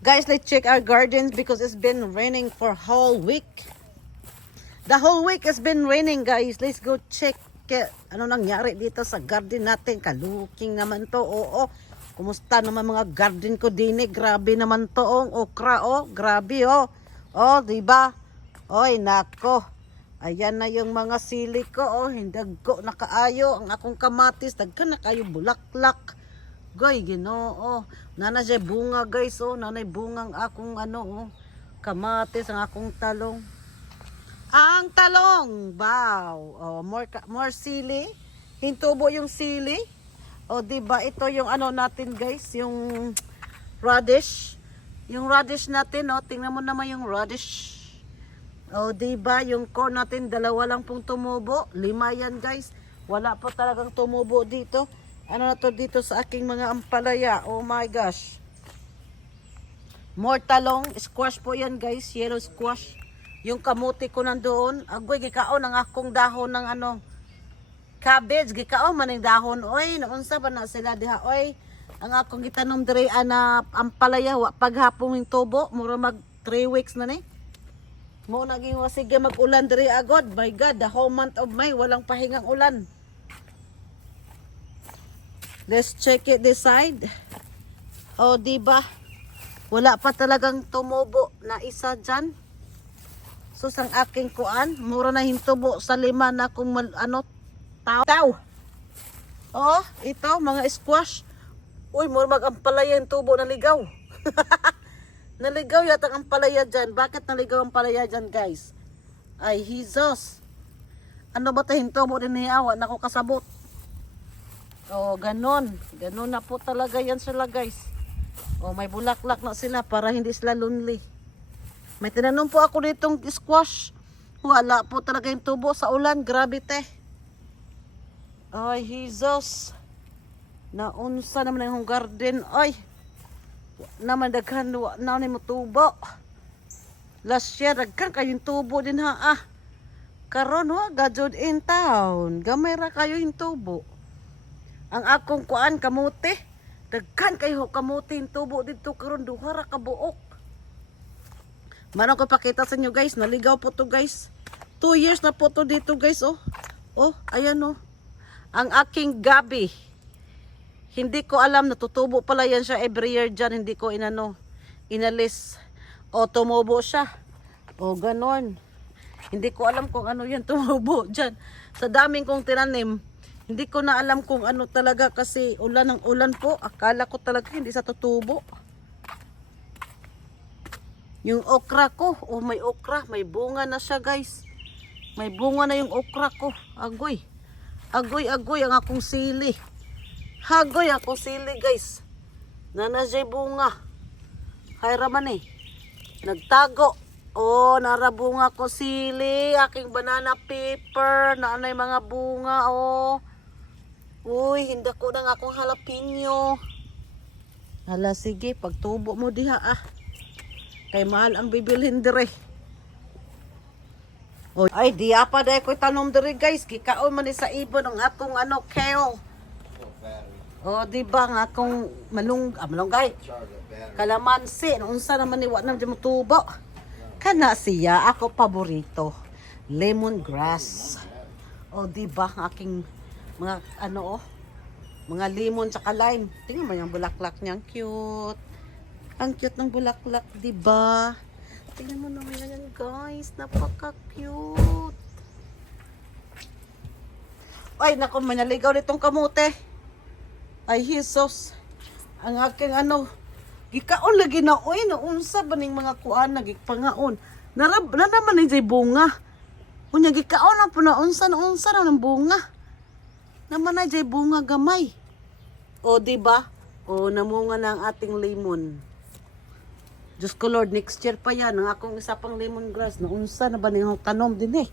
Guys, let's check our gardens because it's been raining for whole week. The whole week has been raining, guys. Let's go check ano nangyari dito sa garden natin. Kaluking naman to. Oo. Kumusta naman mga garden ko din eh. Grabe naman to. Okra, grabe, Oh, diba? Oy, nako. Ayan na yung mga sili ko, Hindag ko nakaayo. Ang akong kamatis, dagkan na kayo bulaklak. Goy, Ginoo. Nana siya bunga, guys, Nanay bungang akong kamatis, ang akong talong. Ang talong! Wow! More sili. Hintubo yung sili. Diba? Ito yung natin, guys. Yung radish. Yung radish natin, Tingnan mo naman yung radish. Diba? Yung corn natin, 2 lang pong tumubo. 5 yan, guys. Wala po talagang tumubo dito. Ano na to dito sa aking mga ampalaya? Oh my gosh. More talong. Squash po yan, guys. Yellow squash. Yung kamuti ko nandoon. Agoy, gikaon ang akong dahon ng cabbage. Gikaon man yung dahon. Oy, naunsa ba na sila diha? Oy, ang akong gitanom diri na ampalaya. Paghapong yung tubo. Mura mag 3 weeks na ni. Mo naging sige mag-ulan diri agad. My God, the whole month of May, walang pahingang ulan. Let's check it this side. Diba? Wala pa talagang tumubo na isa dyan. So, sang aking kuan, mura na hintubo sa 5 na kung tao. Ito, mga squash. Uy, mura mag-ampalaya yung tubo na ligaw. Naligaw yata ang palaya dyan. Bakit naligaw ang palaya dyan, guys? Ay, Jesus. Ano ba tayo hintubo din hiyawa? Naku, kasabot. Ganon. Ganon na po talaga yan sila, guys. May bulaklak na sila para hindi sila lonely. May tinanong po ako ditong squash. Wala po talaga yung tubo sa ulan. Grabe, te. Ay, Jesus. Naunsa naman yung garden. Ay, naman daghan na mo tubo. Last year, daghan kayong tubo din ha. Karon gajud in town. Gamay ra kayo yung tubo. Ang akong kuan, kamuti. Daghan kayo kamuti yung tubo dito. Karon duha ra ka buok. Manong ko pakita sa inyo, guys. Naligaw po to, guys. 2 years na po to dito, guys. Ayan, Ang aking gabi. Hindi ko alam, natutubo pala yan siya every year dyan. Hindi ko inalis. Tumubo siya. Ganon. Hindi ko alam kung ano yan tumubo dyan. Sa daming kong tinanim, hindi ko na alam kung ano talaga kasi ulan ng ulan po. Akala ko talaga hindi sa tutubo. Yung okra ko, may okra, may bunga na siya, guys. May bunga na yung okra ko. Agoy. Agoy ang akong sili. Hagoy akong sili, guys. Nanajay bunga. Hayra man Nagtago. Narabunga ko sili. Aking banana pepper. Naanay mga bunga, Uy, hindi ko na akong jalapeno. Hala, sige, pagtubo mo diha, Kay mahal ang bibilhin dire. Ay, di pa dahil ko'y tanom dire, guys. Kikaon man sa ibon ang akong kale. Diba nga akong malunggay. Kalamansi. Unsa naman iwa na dyan mo tubo. Kana siya, ako paborito. Lemongrass. Diba ang aking mga mga lemon tsaka lime. Tingnan mo yung bulaklak niya. Ang cute. Ang cute ng bulaklak, diba? Tingnan mo naman yan, guys. Napaka-cute. Ay, naku, manaligaw nitong kamote. Ay, Jesus. Ang aking gikaon lagi na, naunsa ba ning mga kuan, nagigpangaon. Na naman yung bunga. Kunya, gikaon na po naunsa na ng bunga. Naman na yung bunga gamay. Diba? Namunga na ang ating lemon. Diyos ko Lord, next year pa yan. Ang akong isa pang lemongrass. Naunsa na ba niyong tanom din